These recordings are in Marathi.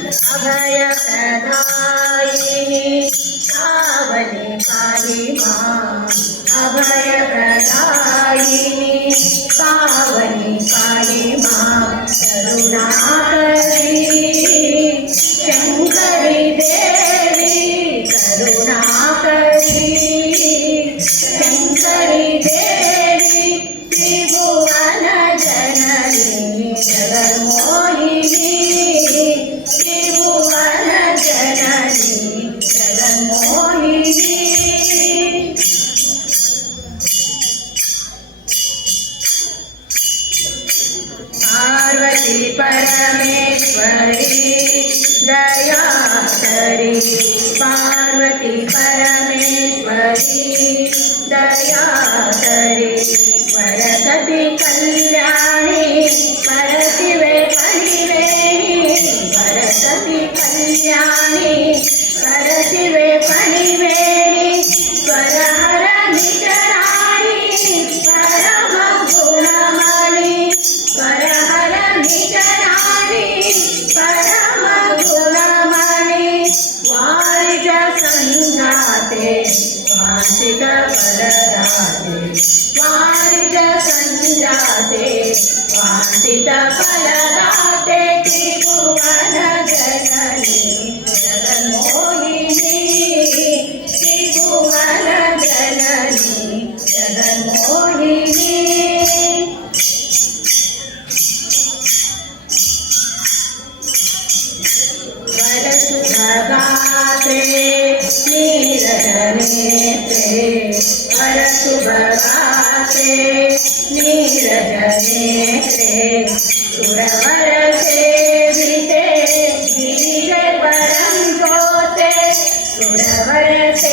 अभयप्रदायिनि पावनि पाहि माम् अभयप्रदायिनि पावनि पाहि माम् करुणाकरी शङ्करि देवी करुणाकरी शङ्करि देवी त्रिभुवन जननी जगन्मोहिनी त्रिभुवन जननी जगन्मोहिनी पार्वती परमेश्वरी दया करी पार्वती परमेश्वरी दया करी वरसति कल्याणी परशिवे फणिवेणी वरसति कल्याणी परशिवे फणिवेणी स्वरहर निजराणी परम गुणमणि स्वरहर निजराणी परम गुणमणि वारिज संघाते वांछित फलदाते वारिज संजाते वांछित फलदाते त्रिभुवन जननी जगन्मोहिनी त्रिभुवन जननी जगन्मोहिनी वरसुभगात्रे नीरजनेत्रे वरसुभगात्रे नीरजनेत्रे सुरवरसेविते गिरिजे परं ज्योते सुरवरसेविते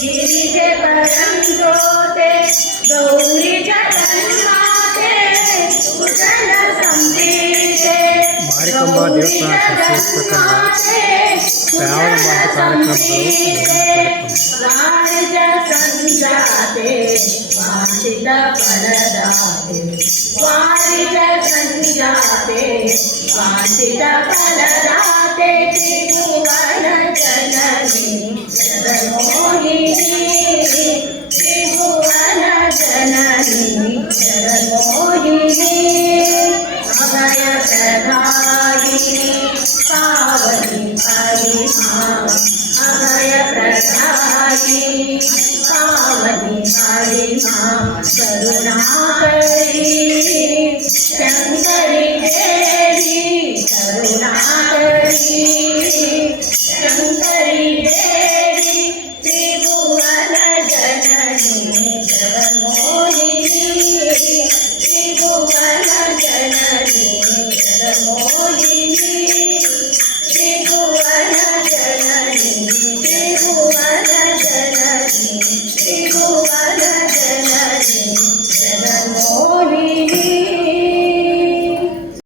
गिरिजे परं ज्योते गौरी जगन्माते सुजन संप्रीते ಮಾರಿಕಂಬ ದೇವಸ್ಥಾನ वारिज संजाते वांछित फलदाते वारिज संजाते वांछित फलदाते